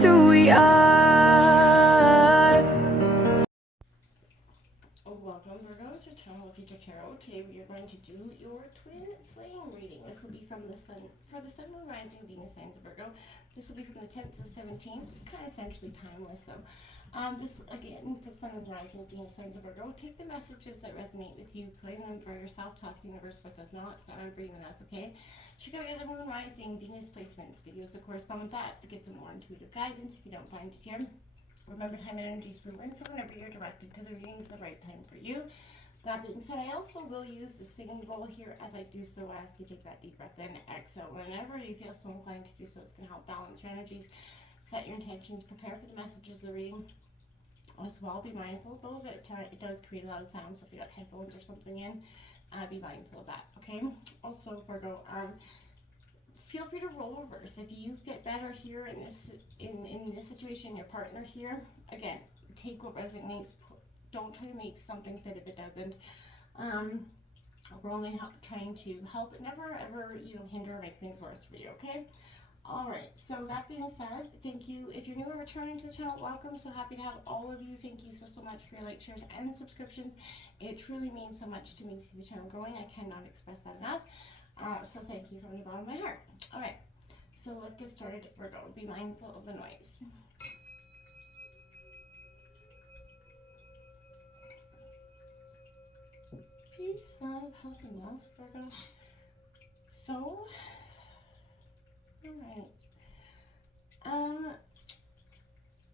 just who we are. Welcome, Virgo, to Channel Future Tarot. Today we are going to do your twin flame reading. This will be from the sun, for the sun, moon, rising, Venus signs of Virgo. This will be from the 10th to the 17th. It's kind of essentially timeless, though. This, again, for the sun, moon, rising, Venus signs of Virgo. Take the messages that resonate with you, claim them for yourself, toss the universe what does not. It's not an agreement, that's okay. Check out your other moon, rising, Venus placements, videos that correspond with that to get some more intuitive guidance if you don't find it here. Remember, time and energy is fluid, so whenever you're directed to the reading, it's the right time for you. That being said, I also will use the singing bowl here. As I do so, I ask you to take that deep breath in, exhale. Whenever you feel so inclined to do so, it's going to help balance your energies, set your intentions, prepare for the messages of the reading. As well, be mindful, though, that it does create a lot of sound, so if you got headphones or something in, be mindful of that, okay? Also, Virgo, feel free to roll reverse. If you fit better here in this situation, your partner here, again, take what resonates. Don't try to make something fit if it doesn't. We're only trying to help, never ever hinder or make things worse for you, okay? All right, so that being said, thank you. If you're new or returning to the channel, welcome. So happy to have all of you. Thank you so much for your likes, shares, and subscriptions. It truly means so much to me to see the channel growing. I cannot express that enough. So thank you from the bottom of my heart. All right, so let's get started. Virgo, be mindful of the noise. Peace, love, health, and wealth, Virgo. So, all right.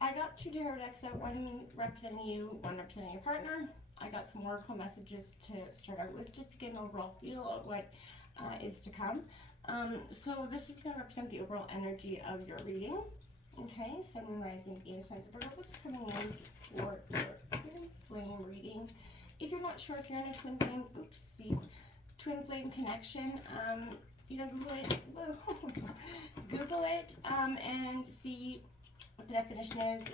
I got two tarot decks out, one representing you, one representing your partner. I got some oracle messages to start out with, just to get an overall feel of what is to come. So this is going to represent the overall energy of your reading. Okay, sun, moon, rising, Venus signs of Virgo. What's coming in for your twin flame reading? If you're not sure if you're in a twin flame, twin flame connection, Google it, Google it, and see what the definition is.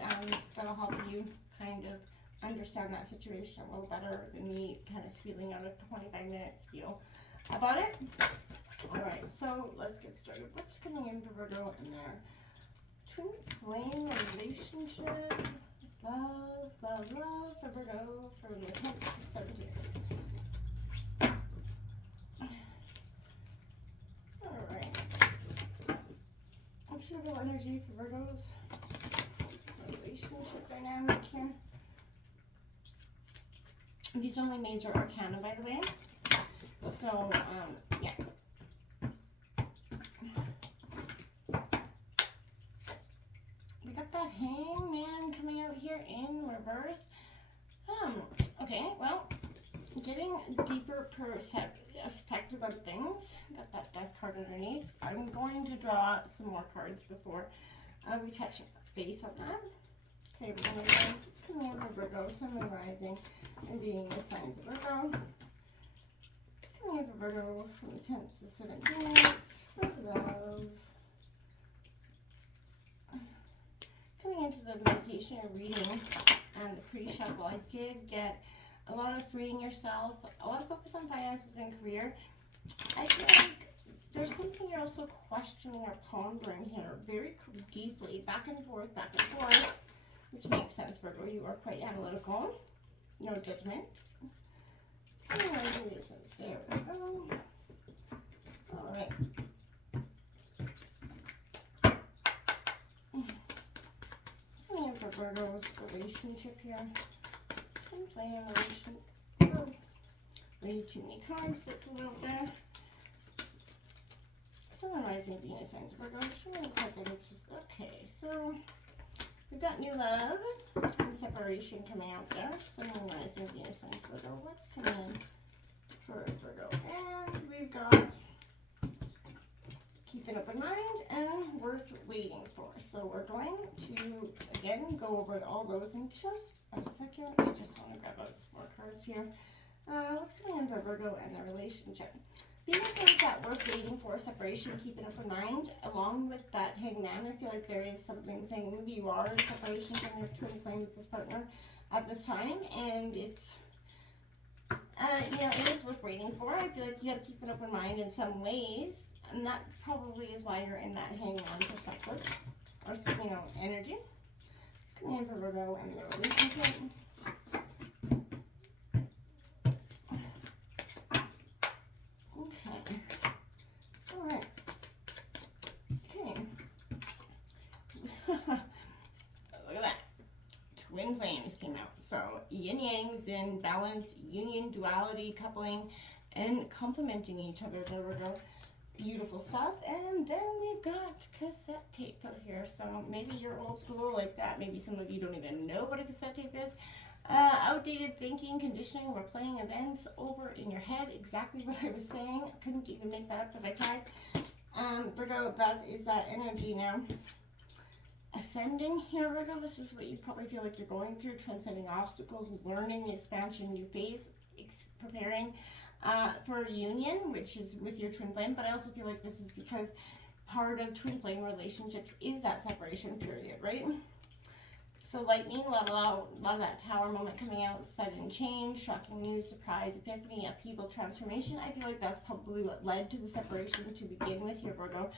That'll help you kind of understand that situation a little better than me kind of spieling out a 25-minute spiel about it. All right, so let's get started. What's coming in for Virgo in their twin flame relationship? Love, love, love for Virgo from the 10th to 17th. All right. What's your real energy for Virgo's relationship dynamic here? These are only major arcana, by the way. So, yeah. We got that Hangman coming out here in reverse. Okay, well, getting deeper perspective of things. Got that Death card underneath. I'm going to draw some more cards before we touch base on that. Okay, we're going to go. It's coming in for Virgo, sun, moon, rising, and being the signs of Virgo. It's coming in for Virgo from the 10th to 17th. For love. Coming into the meditation and reading and the pre-shuffle, I did get a lot of freeing yourself, a lot of focus on finances and career. I feel like there's something you're also questioning or pondering here very deeply, back and forth, which makes sense, Virgo. You are quite analytical. No judgment. So I'm going to do this. There we go. All right. For Virgo's relationship here. I'm playing a relationship. Oh, way too many cards that flew out there. Sun, rising, Venus signs of Virgo. Okay, so we've got new love and separation coming out there. Sun, rising, Venus signs of Virgo. What's coming in for Virgo? And we've got keep an open mind and worth waiting for. So we're going to, again, go over all those in just a second. I just want to grab out some more cards here. What's coming in for Virgo and their relationship? These are things that worth waiting for, separation, keep an open mind. Along with that Hangman, I feel like there is something saying maybe you are in separation from your twin flame with this partner at this time, and it's it is worth waiting for. I feel like you got to keep an open mind in some ways, and that probably is why you're in that Hangman perspective. or, you know, energy. It's coming in for Virgo and their relationship. Okay. All right. Okay. Look at that. Twin flames came out. So yin yangs in balance, union, duality, coupling, and complementing each other. There we go. Beautiful stuff. And then we've got cassette tape out here. So maybe you're old school like that. Maybe some of you don't even know what a cassette tape is. Outdated thinking, conditioning, we're playing events over in your head. Exactly what I was saying. I couldn't even make that up if I tried. Virgo, that is that energy now. Ascending here, Virgo, this is what you probably feel like you're going through, transcending obstacles, learning the expansion, new phase, preparing for a union, which is with your twin flame. But I also feel like this is because part of twin flame relationships is that separation period, right? So lightning, a lot of that tower moment coming out, sudden change, shocking news, surprise, epiphany, upheaval, transformation. I feel like that's probably what led to the separation to begin with here, Virgo.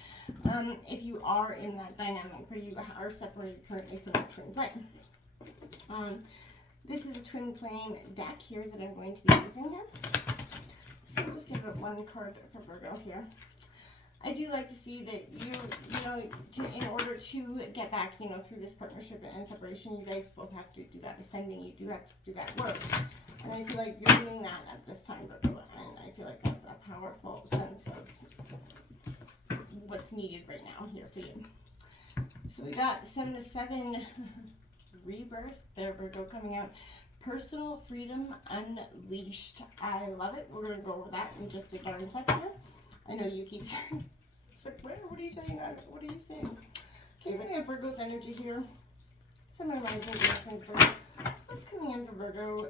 If you are in that dynamic where you are separated currently from the twin flame. This is a twin flame deck here that I'm going to be using here. So I'll just give it one card for Virgo here. I do like to see that in order to get back, through this partnership and separation, you guys both have to do that ascending. You do have to do that work. And I feel like you're doing that at this time, Virgo. And I feel like that's a powerful sense of what's needed right now here for you. So we got 7 to 7 rebirth there, Virgo, coming out. Personal freedom unleashed. I love it. We're going to go over that in just a darn second here. I know you keep saying, it's like, what are you saying? What are you saying? Okay, we're going to have Virgo's energy here. Summarizing blessings, Virgo. What's coming in for Virgo?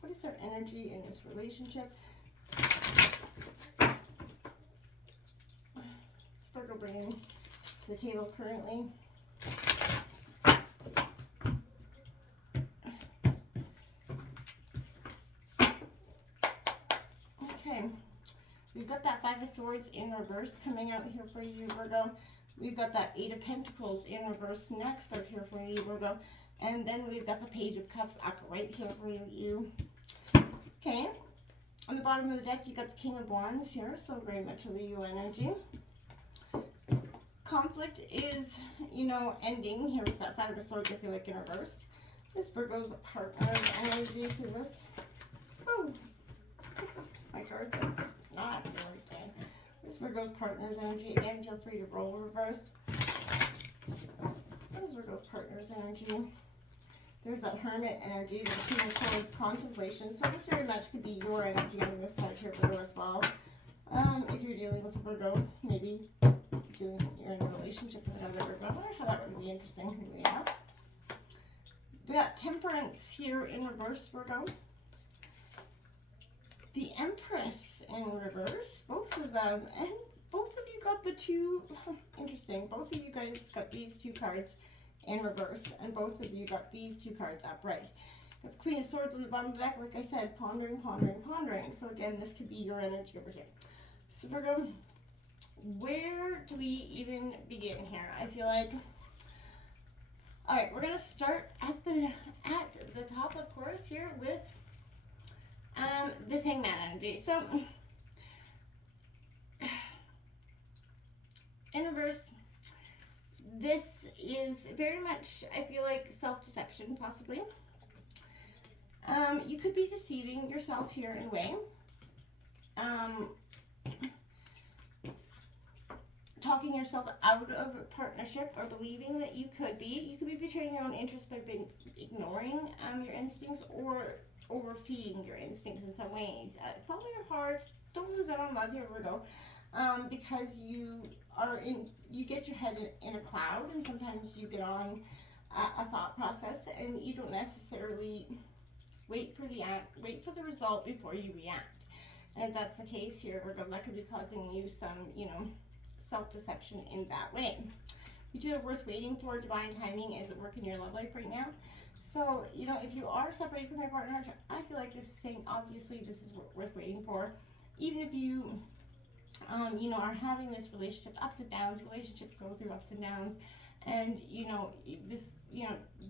What is their energy in this relationship? What's Virgo bringing to the table currently? Okay. We've got that 5 of Swords in reverse coming out here for you, Virgo. We've got that 8 of Pentacles in reverse next out here for you, Virgo. And then we've got the Page of Cups up right here for you. Okay. On the bottom of the deck, you got the King of Wands here, so very much a Leo energy. Conflict is, ending here with that 5 of Swords, I feel like, in reverse. This Virgo's partner's energy to this. Oh, my cards are not really good. This Virgo's partner's energy. Again, feel free to roll reverse. This Virgo's partner's energy. There's that Hermit energy, the King of Swords, contemplation. So this very much could be your energy on this side here, Virgo, as well. If you're dealing with a Virgo, maybe you're in a relationship with another Virgo. I wonder how that would be interesting. Who we have? We got Temperance here in reverse, Virgo. The Empress in reverse, both of them, and both of you got the two, interesting, both of you guys got these two cards in reverse, and both of you got these two cards upright. That's Queen of Swords on the bottom of the deck, like I said, pondering, pondering, pondering. So again, this could be your energy over here. So Virgo, where do we even begin here? I feel like, all right, we're gonna start at the top, of course, here with this Hangman energy. So in reverse, this is very much, I feel like, self-deception, possibly. You could be deceiving yourself here in a way. Talking yourself out of a partnership or believing that you could be. You could be betraying your own interest by ignoring your instincts or overfeeding your instincts in some ways. Follow your heart. Don't lose out on love here, Virgo. Because you get your head in a cloud, and sometimes you get on a thought process, and you don't necessarily wait for the result before you react. And if that's the case here, Virgo, that could be causing you some, self-deception in that way. You do have worth waiting for. Divine timing is at work in your love life right now. So, if you are separated from your partner, I feel like this is saying, obviously, this is worth waiting for. Even if you, are having this relationship ups and downs, relationships go through ups and downs. And, this,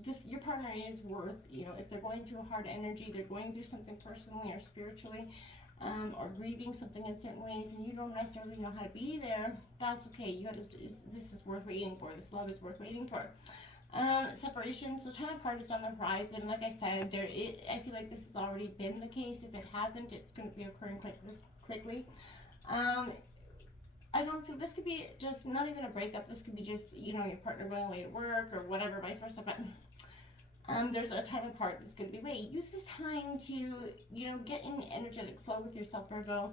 just your partner is worth, if they're going through a hard energy, they're going through something personally or spiritually, or grieving something in certain ways, and you don't necessarily know how to be there, that's okay. This is worth waiting for. This love is worth waiting for. Separation, so time apart is on the horizon. Like I said, I feel like this has already been the case. If it hasn't, it's going to be occurring quickly. I don't feel this could be just not even a breakup. This could be just, your partner going away to work or whatever, vice versa. But there's a time apart that's going to be wait. Use this time to, get in energetic flow with yourself, Virgo.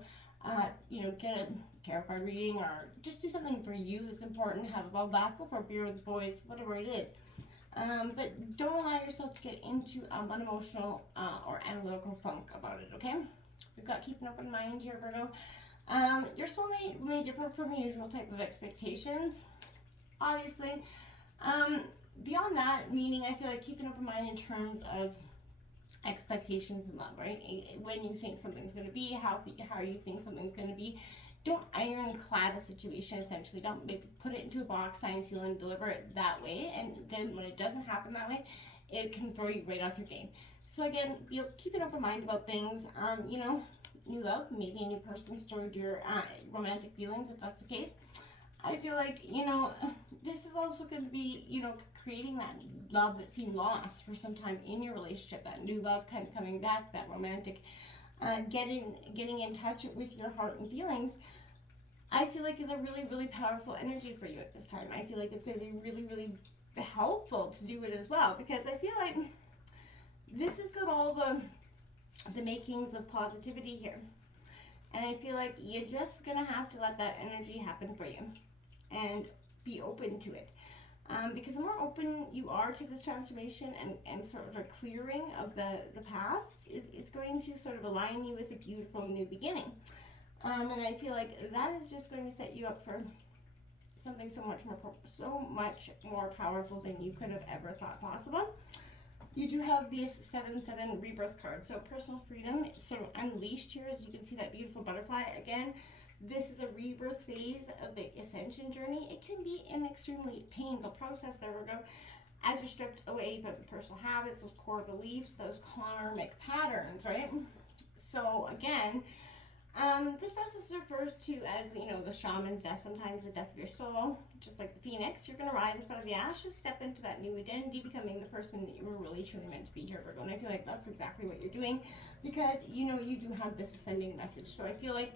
Get a tarot card reading or just do something for you that's important. Have a ball bath, go for a beer with the boys, whatever it is. But don't allow yourself to get into an emotional or analytical funk about it, okay? We've got keep an open mind here, Virgo. Your soulmate may differ from your usual type of expectations, obviously. Beyond that, meaning I feel like keep an open mind in terms of expectations in love, right? When you think something's going to be, how you think something's going to be. Don't ironclad a situation, essentially. Don't maybe put it into a box, sign, seal, and deliver it that way. And then when it doesn't happen that way, it can throw you right off your game. So again, keep an open mind about things. New love, maybe a new person stirred your romantic feelings, if that's the case. I feel like, this is also going to be, creating that love that seemed lost for some time in your relationship, that new love kind of coming back, that romantic, getting in touch with your heart and feelings. I feel like is a really, really powerful energy for you at this time. I feel like it's going to be really, really helpful to do it as well, because I feel like this has got all the makings of positivity here. And I feel like you're just going to have to let that energy happen for you and be open to it. Because the more open you are to this transformation and sort of a clearing of the past, it's going to sort of align you with a beautiful new beginning. And I feel like that is just going to set you up for something so much more powerful than you could have ever thought possible. You do have this 7/7 rebirth card. So personal freedom is sort of unleashed here, as you can see that beautiful butterfly. Again, this is a rebirth phase of the ascension journey. It can be an extremely painful process there, Virgo, as you're stripped away from personal habits, those core beliefs, those karmic patterns, right? So again, this process refers to as, the shaman's death, sometimes the death of your soul. Just like the phoenix, you're going to rise up out of the ashes, step into that new identity, becoming the person that you were really truly meant to be here, Virgo. And I feel like that's exactly what you're doing, because, you do have this ascending message. So I feel like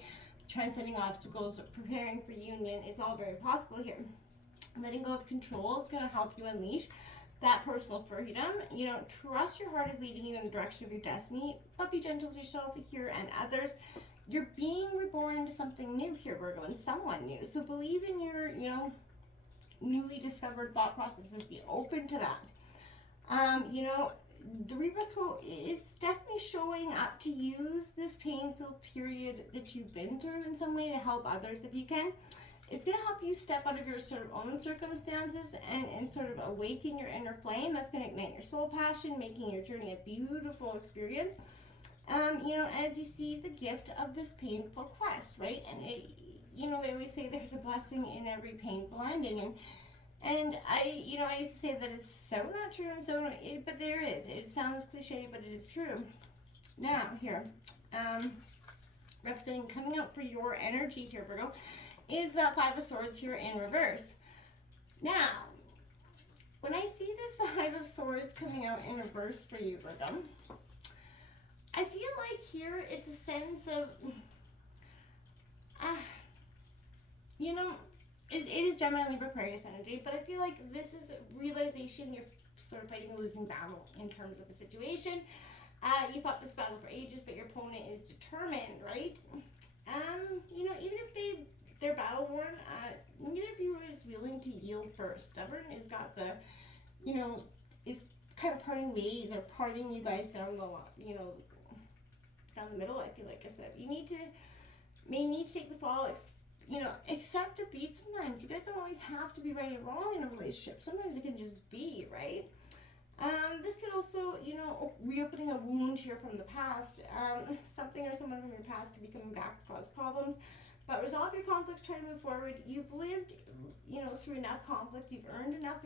transcending obstacles, preparing for union is all very possible here. Letting go of control is going to help you unleash that personal freedom. Trust your heart is leading you in the direction of your destiny, but be gentle with yourself here and others. You're being reborn into something new here, Virgo, and someone new. So believe in your, newly discovered thought process and be open to that. The rebirth code is definitely showing up to use this painful period that you've been through in some way to help others if you can. It's going to help you step out of your sort of own circumstances and sort of awaken your inner flame. That's going to ignite your soul passion, making your journey a beautiful experience. As you see the gift of this painful quest, right? And they always say there's a blessing in every painful ending, and I used to say that it's so not true and so not, but there is. It sounds cliche, but it is true. Now here, representing coming out for your energy here, Virgo, is that Five of Swords here in reverse. Now, when I see this Five of Swords coming out in reverse for you, Virgo, I feel like here it's a sense of, it is Gemini, Libra, Aquarius energy, but I feel like this is a realization you're sort of fighting a losing battle in terms of a situation. You fought this battle for ages, but your opponent is determined, right? Even if they're battle worn, neither of you is willing to yield first. Stubborn has got the, is kind of parting ways or parting you guys down the, down the middle. I feel like I said, may need to take the fall, accept defeat sometimes. You guys don't always have to be right or wrong in a relationship. Sometimes it can just be, right? This could also, reopening a wound here from the past. Something or someone from your past could be coming back to cause problems. But resolve your conflicts, try to move forward. You've lived, through enough conflict. You've earned enough,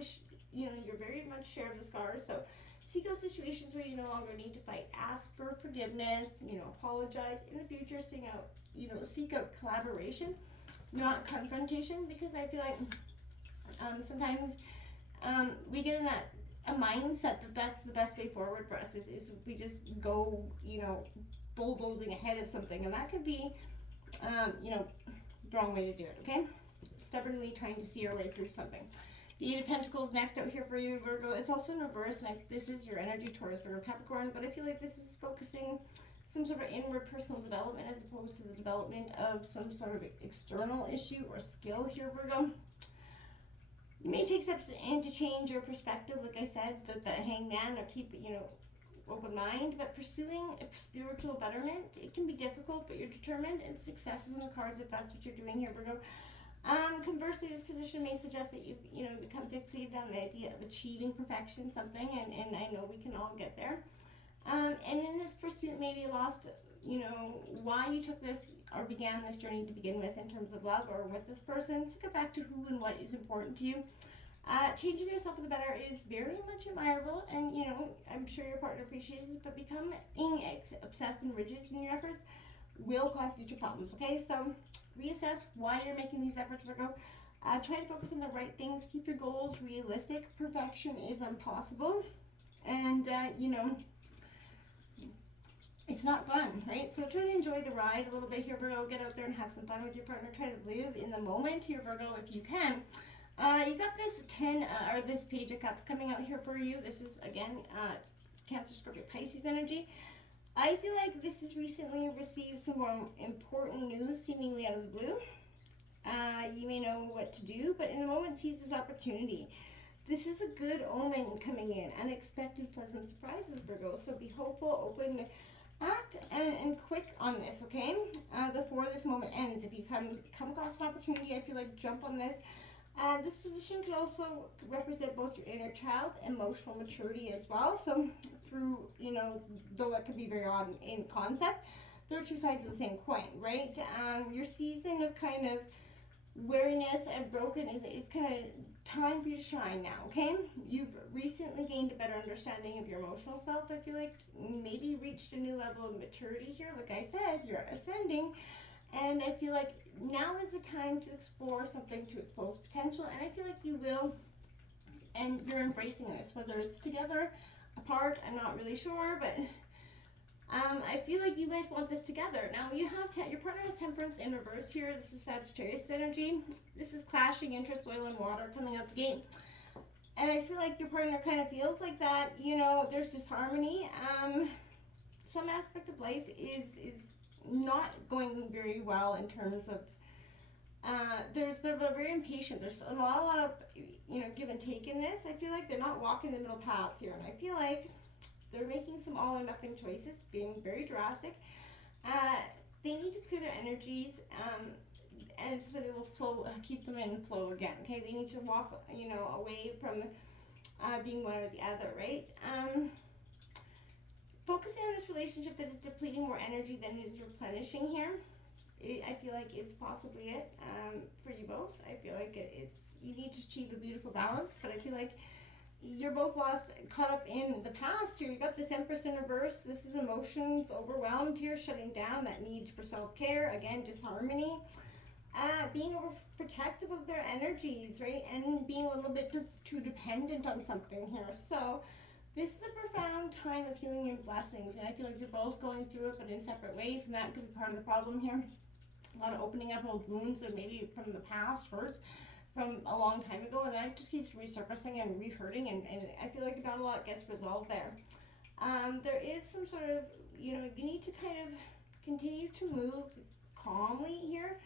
you're very much share of the scars. So seek out situations where you no longer need to fight. Ask for forgiveness, apologize in the future. Seek out collaboration, not confrontation, because I feel like sometimes we get in a mindset that that's the best way forward for us is we just go, bulldozing ahead of something, and that could be, the wrong way to do it, okay? Stubbornly trying to see our way through something. The Eight of Pentacles next out here for you, Virgo. It's also in reverse, and this is your energy Taurus, Virgo, Capricorn, but I feel like this is focusing some sort of inward personal development as opposed to the development of some sort of external issue or skill here, Virgo. You may take steps in to change your perspective, like I said, the hangman, or keep, open mind, but pursuing a spiritual betterment, it can be difficult, but you're determined, and success is in the cards if that's what you're doing here, Virgo. Conversely, this position may suggest that you become fixated on the idea of achieving perfection, something, and I know we can all get there. And in this pursuit, maybe you lost, why you took this or began this journey to begin with in terms of love or with this person. So get back to who and what is important to you. Changing yourself for the better is very much admirable, and I'm sure your partner appreciates it, but becoming obsessed and rigid in your efforts will cause future problems, okay? So reassess why you're making these efforts, Virgo. Try to focus on the right things. Keep your goals realistic. Perfection is impossible, and it's not fun, right? So try to enjoy the ride a little bit here, Virgo. Get out there and have some fun with your partner. Try to live in the moment here, Virgo, if you can. You got this this Page of Cups coming out here for you. This is, again, Cancer, Scorpio, Pisces energy. I feel like this has recently received some more important news, seemingly out of the blue. You may know what to do, but in the moment, seize this opportunity. This is a good omen coming in. Unexpected, pleasant surprises, Virgo. So be hopeful, open, act, and quick on this, okay? Before this moment ends. If you come across an opportunity, I feel like jump on this. This position could also represent both your inner child, emotional maturity as well. So through, though that could be very odd in concept, there are two sides of the same coin, right? Your season of kind of weariness and broken is kind of time for you to shine now, okay? You've recently gained a better understanding of your emotional self. I feel like maybe reached a new level of maturity here. Like I said, you're ascending. And I feel like now is the time to explore something, to expose potential, and I feel like you will, and you're embracing this, whether it's together, apart, I'm not really sure, but I feel like you guys want this together. Now you have your partner has Temperance in reverse here. This is Sagittarius energy. This is clashing interest, oil and water coming out the gate. And I feel like your partner kind of feels like that, there's disharmony. Some aspect of life is not going very well in terms of they're very impatient. There's a lot of give and take in this. I feel like they're not walking the middle path here, and I feel like they're making some all or nothing choices, being very drastic. They need to clear their energies, and so it will flow, keep them in flow again. Okay, they need to walk away from being one or the other, right? Focusing on this relationship that is depleting more energy than it is replenishing here, I feel like is possibly it for you both. I feel like you need to achieve a beautiful balance, but I feel like you're both caught up in the past here. You got this Empress in reverse. This is emotions overwhelmed here, shutting down that need for self-care. Again, disharmony. Being overprotective of their energies, right? And being a little bit too dependent on something here. So this is a profound time of healing and blessings, and I feel like you're both going through it, but in separate ways, and that could be part of the problem here. A lot of opening up old wounds that maybe from the past, hurts from a long time ago, and that just keeps resurfacing and re-hurting, and I feel like not a lot gets resolved there. There is some sort of, you need to kind of continue to move calmly here.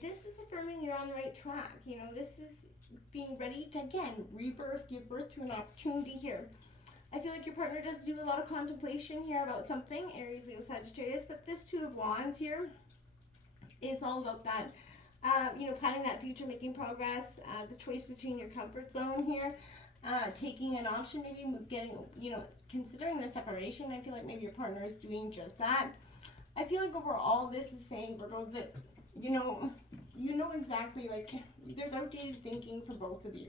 This is affirming you're on the right track. This is being ready to, again, rebirth, give birth to an opportunity here. I feel like your partner does do a lot of contemplation here about something, Aries, Leo, Sagittarius, but this Two of Wands here is all about that, planning that future, making progress, the choice between your comfort zone here, taking an option, maybe getting, considering the separation. I feel like maybe your partner is doing just that. I feel like overall this is saying, Virgo, that you know exactly, like, there's outdated thinking for both of you.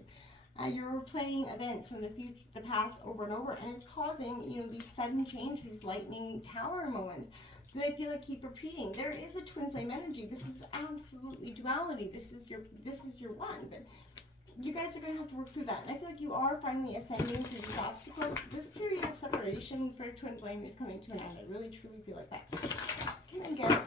You're replaying events from the future, the past over and over, and it's causing, these sudden change, these lightning tower moments that I feel like keep repeating. There is a twin flame energy. This is absolutely duality. This is your one, but you guys are going to have to work through that. And I feel like you are finally ascending through these obstacles. This period of separation for twin flame is coming to an end. I really, truly feel like that. Can I get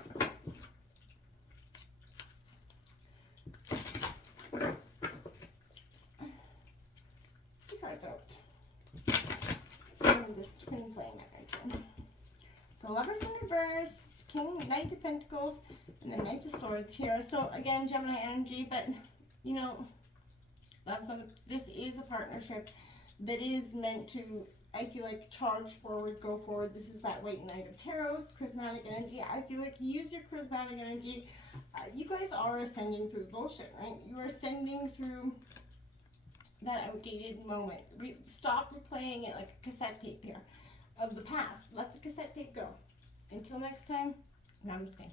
two cards out? And this twin flame energy. The Lovers in reverse, Knight of Pentacles, and the Knight of Swords here. So again, Gemini energy, but this is a partnership that is meant to, I feel like, charge forward, go forward. This is that White Knight of Tarots, charismatic energy. I feel like use your charismatic energy. You guys are ascending through bullshit, right? You are ascending through that outdated moment. Stop replaying it like a cassette tape here of the past. Let the cassette tape go. Until next time, namaste.